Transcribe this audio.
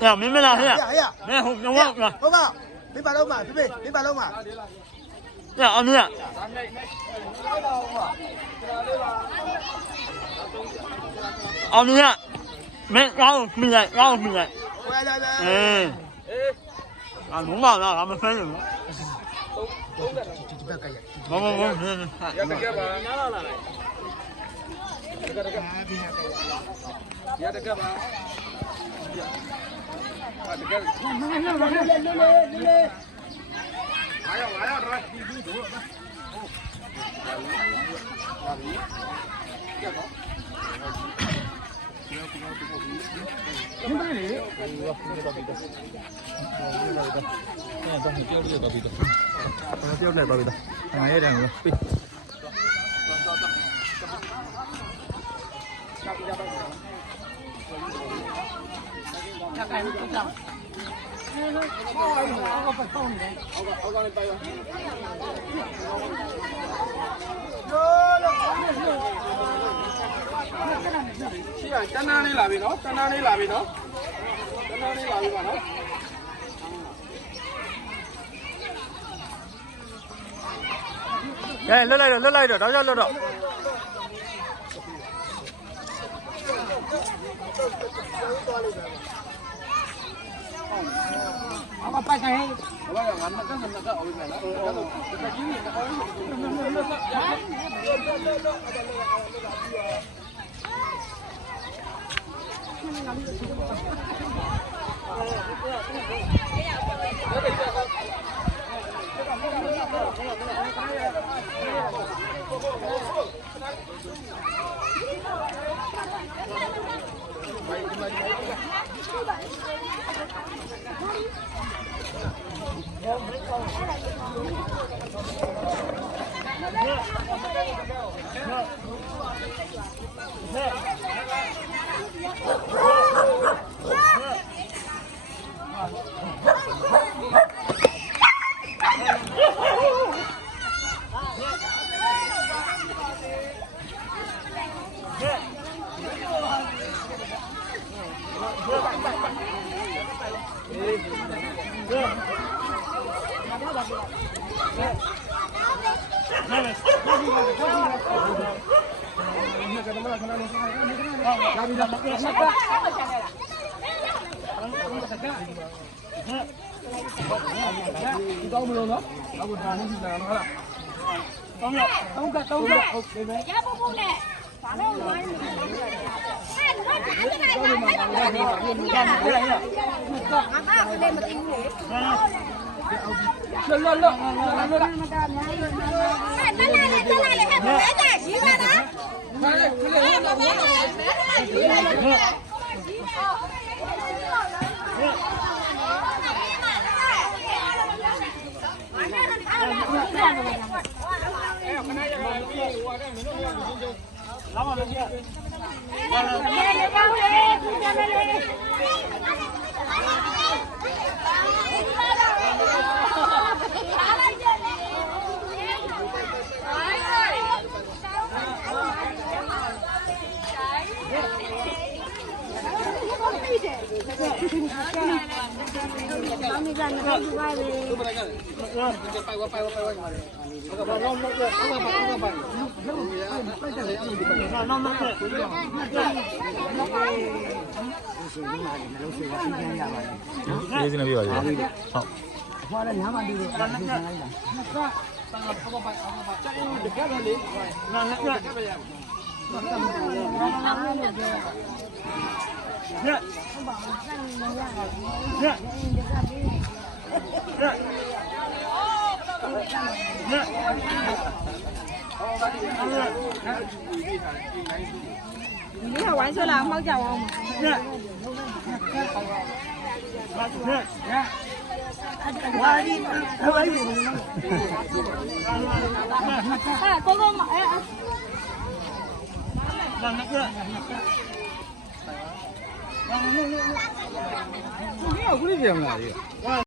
呀，明白了，是呀，没红，没忘了。好吧，你把老嘛，你把老嘛。呀，阿明。阿明，没，刚明来，刚明来。哎，啊，龙马呢？他们分什么？不，တန်းတန်းလေးလာပြီနော်တန်းတန်းလေးလာပြီနော်တန်းတန်းလေးလာပြီပါနော်哎，来了，大家来了。我拜开，我要俺们干什么的？我买了，这今年တောင်းမလို့နော်အခုဒါနဲ့ကြည့်ကြအောင်ဟုတ်လားတောင်းကဟုတ်တယ်ရဖို့ဖို့နဲ့ဘာလို့ဝိုင်းနေလဲအဲ့ဒါငါသားကလည်းမသိဘူးလေလောမတာများကြီးအဲ့တက်လာလေအဲ့ဘယ်တာရေးလာတာခလေးခလေးဘာလဲရေးလာတာရေးစင်းပြပါလေဟုတ်ဟွာလည်းညာမတူဘူးအဲ့ဒါလိုက်တာတကယ်ပဲလေနားလည်းတကယ်ပဲရ你还玩去了，好家伙！哎，哥哥嘛，哎。ခုလေးပြန်လာကြီး